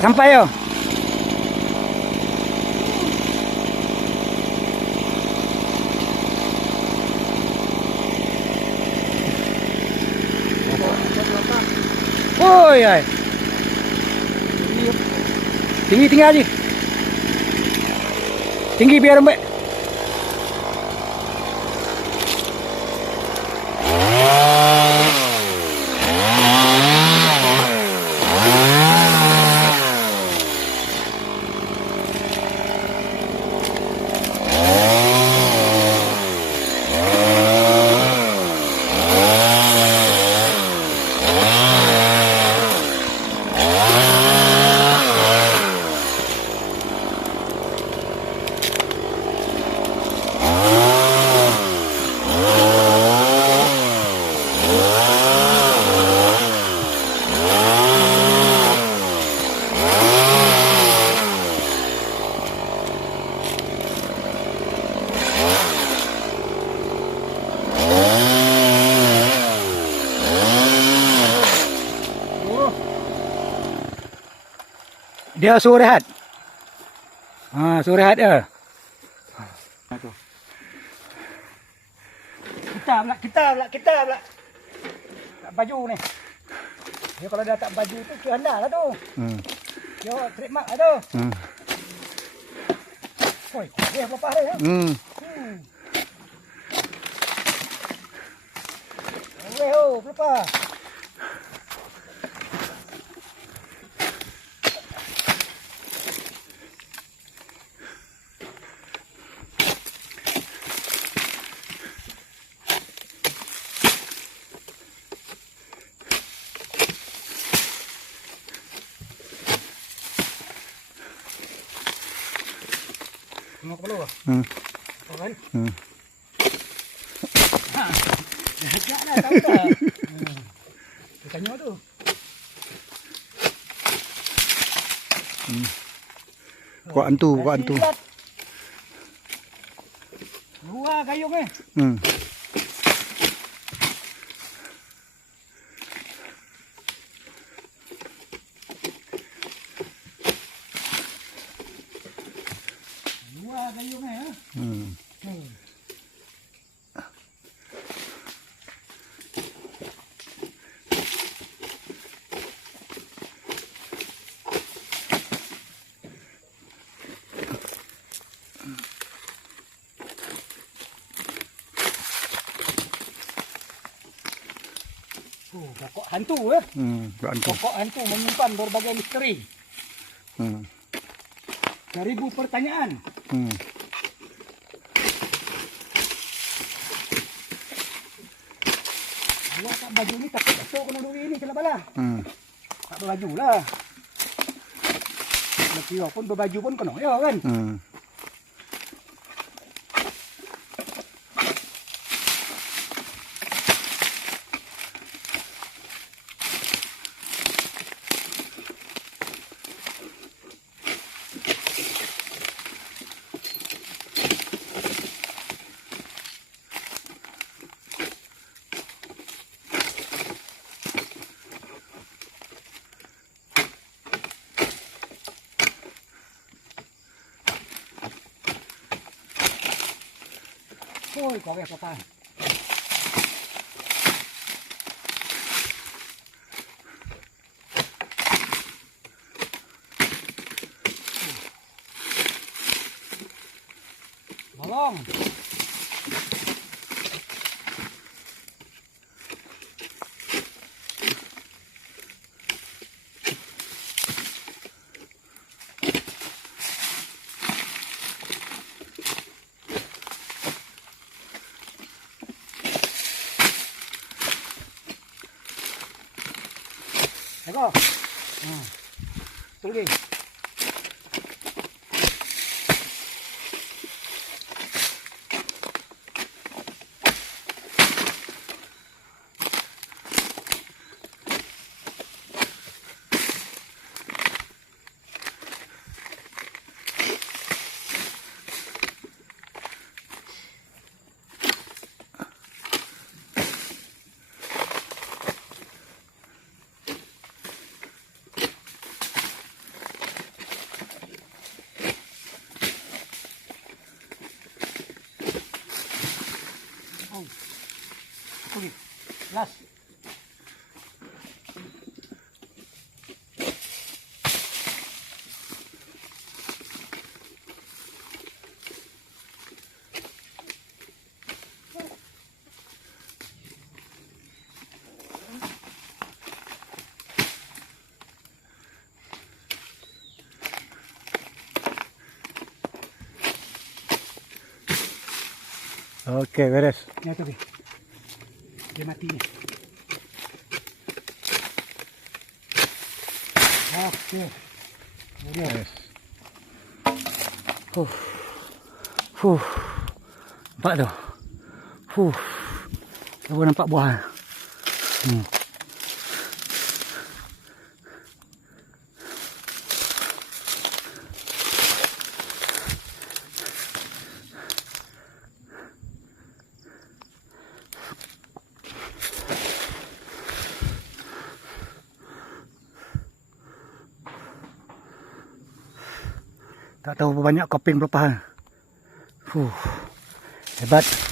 tak sampai yo. Oi, ai. Tinggi aja. Tinggi biar lembek. Dia suruh rehat. Suruh rehat dia. Kita pula. Tak baju ni. Dia kalau dah tak baju tu anda lah tu. Dia trademark lah tu. Oi, dia lepas dia. Lepas. Mau ke bawah? Kan? Sekejap lah, tahu tak? Dia tanya tu. Kuat hantu. Luar gayung ni. Luar gayung ni. Pokok hantu ya. Pokok hantu menyimpan berbagai misteri. Seribu pertanyaan. Awak tak baju ni takut besok kena duri ni kena bala. Tak berbaju lah. Lepas pun berbaju pun kena ya kan. Ôi, có vẻ có phải. Bolong. Eko. Tunggu. Okey. Last. Okey, beres. Ni tu, Bi. Dia mati ni. Okey. Beres. Huh. Huh. Nampak tu. Huh. Baru nampak buah. Tak tahu berapa banyak koping berapa hal. Hebat.